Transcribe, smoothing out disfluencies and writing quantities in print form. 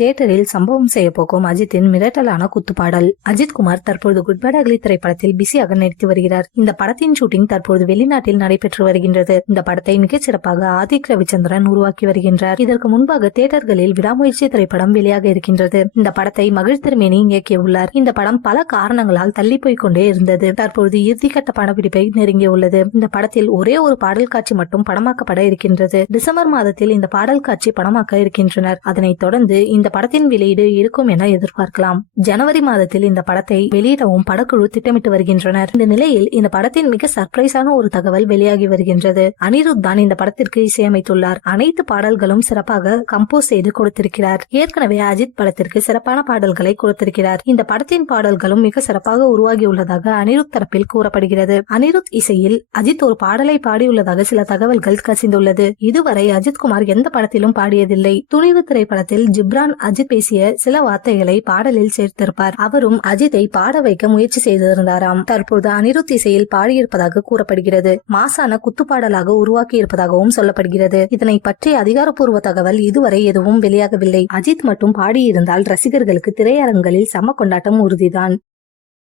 தியேட்டரில் சம்பவம் செய்ய போகும் அஜித்தின் மிரட்டலான குத்துப்பாடல். அஜித் குமார் தற்போது குட் பேட் அக்லி திரைப்படத்தில் பிஸியாக நடித்து வருகிறார். இந்த படத்தின் ஷூட்டிங் தற்போது வெளிநாட்டில் நடைபெற்று வருகின்றது. இந்த படத்தை மிகச் சிறப்பாக ஆதிக் ரவிச்சந்திரன் உருவாக்கி வருகின்றார். இதற்கு முன்பாக தியேட்டர்களில் விடாமுயற்சி திரைப்படம் வெளியாக இருக்கின்றது. இந்த படத்தை மகிழ் திருமேனி இயக்கியுள்ளார். இந்த படம் பல காரணங்களால் தள்ளி போய் கொண்டே இருந்தது. தற்போது இறுதிக்கட்ட படப்பிடிப்பை நெருங்கியுள்ளது. இந்த படத்தில் ஒரே ஒரு பாடல் காட்சி மட்டும் படமாக்கப்பட இருக்கின்றது. டிசம்பர் மாதத்தில் இந்த பாடல் காட்சி படமாக்க இருக்கின்றனர். அதனைத் தொடர்ந்து இந்த படத்தின் வெளியீடு இருக்கும் என எதிர்பார்க்கலாம். ஜனவரி மாதத்தில் இந்த படத்தை வெளியிடவும் படக்குழு திட்டமிட்டு வருகின்றனர். இந்த நிலையில் இந்த படத்தின் மிக சர்ப்ரைஸான ஒரு தகவல் வெளியாகி வருகின்றது. அனிருத் தான் இந்த படத்திற்கு இசையமைத்துள்ளார். அனைத்து பாடல்களும் சிறப்பாக கம்போஸ் செய்து கொடுத்திருக்கிறார். ஏற்கனவே அஜித் படத்திற்கு சிறப்பான பாடல்களை கொடுத்திருக்கிறார். இந்த படத்தின் பாடல்களும் மிக சிறப்பாக உருவாகியுள்ளதாக அனிருத் தரப்பில் கூறப்படுகிறது. அனிருத் இசையில் அஜித் ஒரு பாடலை பாடியுள்ளதாக சில தகவல்கள் கசிந்துள்ளது. இதுவரை அஜித் குமார் எந்த படத்திலும் பாடியதில்லை. துணிவு திரைப்படத்தில் ஜிப்ரான் அஜித் பேசிய சில வார்த்தைகளை பாடலில் சேர்த்திருப்பார். அவரும் அஜித்தை பாட வைக்க முயற்சி செய்திருந்தாராம். தற்போது அனிருத் இசையில் பாடியிருப்பதாக கூறப்படுகிறது. மாசான குத்துப்பாடலாக உருவாக்கி இருப்பதாகவும் சொல்லப்படுகிறது. இதனை பற்றி அதிகாரப்பூர்வ தகவல் இதுவரை எதுவும் வெளியாகவில்லை. அஜித் மட்டும் பாடியிருந்தால் ரசிகர்களுக்கு திரையரங்குகளில் செம கொண்டாட்டம் உறுதிதான்.